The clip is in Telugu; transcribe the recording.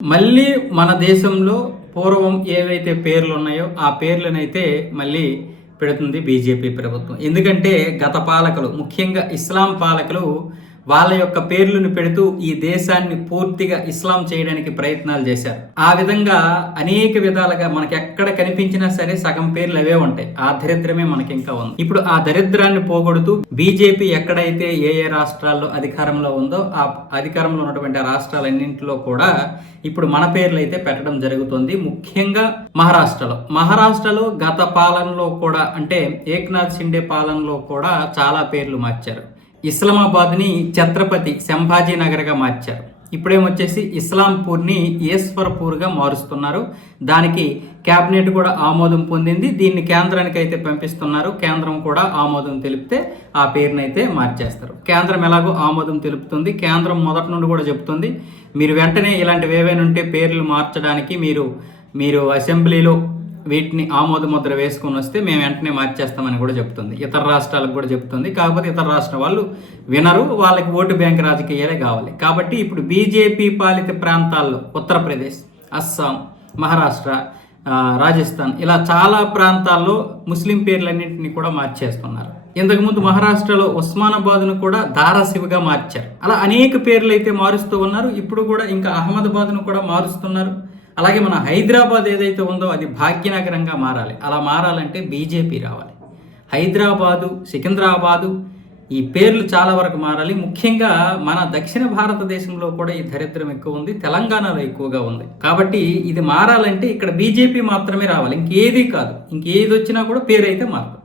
మళ్ళీ మన దేశంలో పూర్వం ఏవైతే పేర్లు ఉన్నాయో ఆ పేర్లనైతే మళ్ళీ పెడుతుంది బీజేపీ ప్రభుత్వం. ఎందుకంటే గత పాలకులు ముఖ్యంగా ఇస్లాం పాలకులు వాళ్ళ యొక్క పేర్లను పెడుతూ ఈ దేశాన్ని పూర్తిగా ఇస్లాం చేయడానికి ప్రయత్నాలు చేశారు. ఆ విధంగా అనేక విధాలుగా మనకి ఎక్కడ కనిపించినా సరే సగం పేర్లు అవే ఉంటాయి. ఆ దరిద్రమే మనకి ఇంకా ఉంది. ఇప్పుడు ఆ దరిద్రాన్ని పోగొడుతూ బీజేపీ ఎక్కడైతే ఏ ఏ రాష్ట్రాల్లో అధికారంలో ఉందో ఆ అధికారంలో ఉన్నటువంటి రాష్ట్రాలన్నింటిలో కూడా ఇప్పుడు మన పేర్లు అయితే పెట్టడం జరుగుతుంది. ముఖ్యంగా మహారాష్ట్రలో. మహారాష్ట్రలో గత పాలనలో కూడా అంటే ఏక్నాథ్ షిండే పాలనలో కూడా చాలా పేర్లు మార్చారు. ఇస్లామాబాద్ని ఛత్రపతి సంభాజీ నగర్గా మార్చారు. ఇప్పుడేమొచ్చేసి ఇస్లాంపూర్ని ఈశ్వర్పూర్గా మారుస్తున్నారు. దానికి క్యాబినెట్ కూడా ఆమోదం పొందింది. దీన్ని కేంద్రానికి అయితే పంపిస్తున్నారు. కేంద్రం కూడా ఆమోదం తెలిపితే ఆ పేరునైతే మార్చేస్తారు. కేంద్రం ఎలాగో ఆమోదం తెలుపుతుంది. కేంద్రం మొదటి నుండి కూడా చెప్తుంది మీరు వెంటనే ఇలాంటివి ఏవైనా ఉంటే పేర్లు మార్చడానికి మీరు మీరు అసెంబ్లీలో వీటిని ఆమోద ముద్ర వేసుకొని వస్తే మేము వెంటనే మార్చేస్తామని కూడా చెప్తుంది. ఇతర రాష్ట్రాలకు కూడా చెప్తుంది. కాకపోతే ఇతర రాష్ట్రం వాళ్ళు వినరు వాళ్ళకి ఓటు బ్యాంక్ రాజకీయాలే కావాలి. కాబట్టి ఇప్పుడు బీజేపీ పాలిత ప్రాంతాల్లో ఉత్తరప్రదేశ్ అస్సాం మహారాష్ట్ర రాజస్థాన్ ఇలా చాలా ప్రాంతాల్లో ముస్లిం పేర్లన్నింటినీ కూడా మార్చేస్తున్నారు. ఇంతకుముందు మహారాష్ట్రలో ఉస్మానాబాద్ను కూడా దారాశివగా మార్చారు. అలా అనేక పేర్లు అయితే మారుస్తూ ఉన్నారు. ఇప్పుడు కూడా ఇంకా అహ్మదాబాద్ను కూడా మారుస్తున్నారు. అలాగే మన హైదరాబాద్ ఏదైతే ఉందో అది భాగ్యనగరంగా మారాలి. అలా మారాలంటే బీజేపీ రావాలి. హైదరాబాదు సికింద్రాబాదు ఈ పేర్లు చాలా వరకు మారాలి. ముఖ్యంగా మన దక్షిణ భారతదేశంలో కూడా ఈ దరిద్రం ఎక్కువ ఉంది తెలంగాణలో ఎక్కువగా ఉంది. కాబట్టి ఇది మారాలంటే ఇక్కడ బీజేపీ మాత్రమే రావాలి. ఇంకేది కాదు. ఇంకేది వచ్చినా కూడా పేరు అయితే మారదు.